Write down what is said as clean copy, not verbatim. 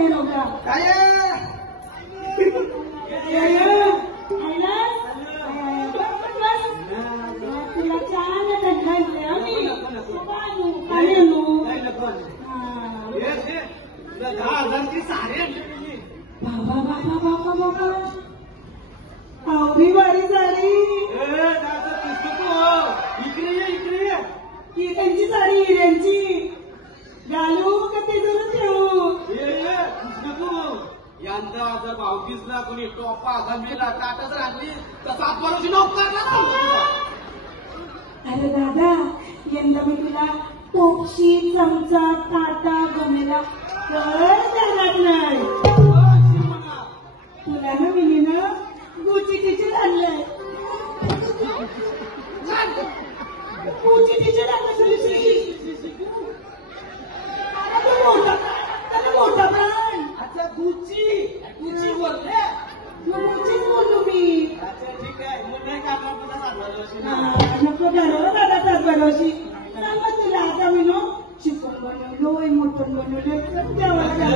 काय नव्हता काय तुला छान धंदा आम्ही बाबा बाबा बाबा बाबा आवडी वाडी साडी इकडे ही त्यांची साडी हिऱ्यांची घालू का ते जरूर ठेवू यंदा जर भावतीसला कोणी टोपा गंभीरला टाटा जर आणली तर 7 वर्षी नोकरला. अरे दादा यंदा मी तुला टोपशी चमचा ताटा गमेला कर देणार नाही. तुला ना मी ना गुची टीचर आणलंय गुची टीचर आणलं मोठा प्राण अच्छा गुची बोलले गुचीच बोललो मी. अच्छा ठीक आहे मग नाही का आपण तुला सांगणार नको घालव दादा त्याच भरोशी सांगा तुला आता मी नो चिकन बनवलोय मटण बनवलोय देवाला